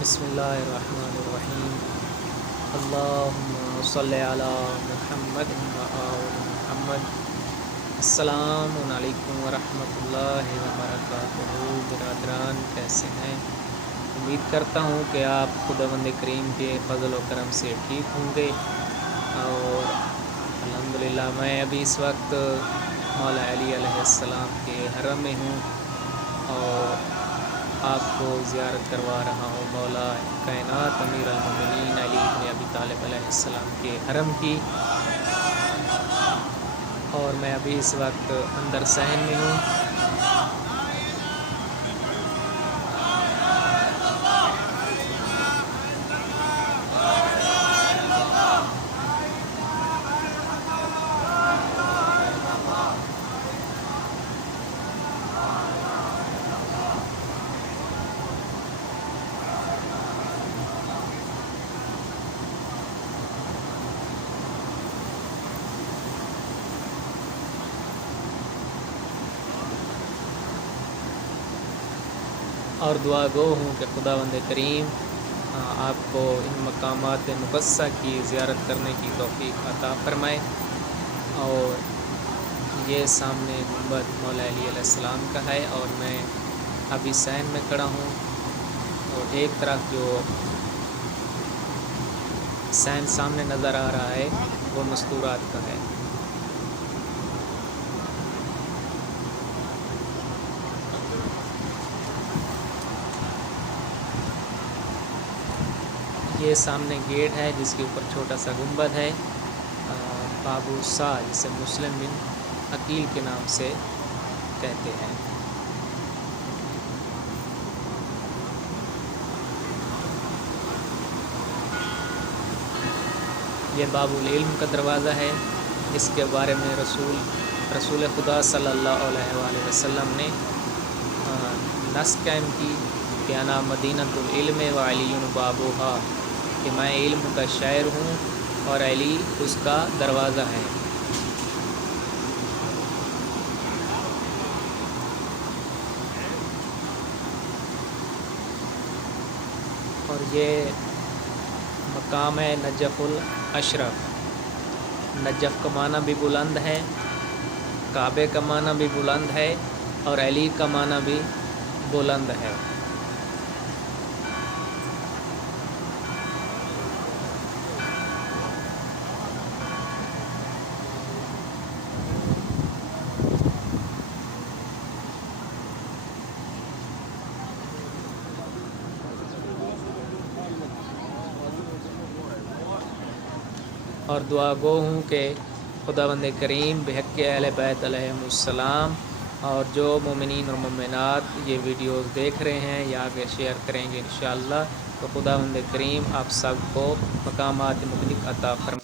بسم اللہ الرحمن الرحیم۔ اللہم صلی علی محمد و آل محمد۔ السلام علیکم ورحمۃ اللہ وبرکاتہ۔ برادران کیسے ہیں؟ امید کرتا ہوں کہ آپ خداوند کریم کے فضل و کرم سے ٹھیک ہوں گے، اور الحمدللہ میں ابھی اس وقت مولا علی علیہ السلام کے حرم میں ہوں اور آپ کو زیارت کروا رہا ہوں مولا کائنات امیر المومنین علی بن ابی طالب علیہ السلام کے حرم کی، اور میں ابھی اس وقت اندر صحن میں ہوں۔ اور دعا گو ہوں کہ خداوند کریم آپ کو ان مقامات مقدسہ کی زیارت کرنے کی توفیق عطا فرمائے۔ اور یہ سامنے گنبد مولا علی علیہ السلام کا ہے، اور میں ابھی صحن میں کھڑا ہوں، اور ایک طرف جو صحن سامنے نظر آ رہا ہے وہ مستورات کا ہے۔ یہ سامنے گیٹ ہے جس کے اوپر چھوٹا سا گنبد ہے، بابو سا، جسے مسلم بن عقیل کے نام سے کہتے ہیں۔ یہ باب العلم کا دروازہ ہے، جس کے بارے میں رسول خدا صلی اللہ علیہ وآلہ وسلم نے نص قائم کی کہ انا مدینۃ العلم و علی بابوہا، کہ میں علم کا شاعر ہوں اور علی اس کا دروازہ ہے۔ اور یہ مقام ہے نجف الاشرف۔ نجف کا معنی بھی بلند ہے، کعبے کا معنی بھی بلند ہے، اور علی کا معنی بھی بلند ہے۔ اور دعا گو ہوں کہ خداوند کریم بحق اہل بیت علیہم السلام، اور جو مومنین اور مومنات یہ ویڈیوز دیکھ رہے ہیں یا آگے شیئر کریں گے انشاءاللہ، تو خداوند کریم آپ سب کو مقامات مختلف عطا فرمائے۔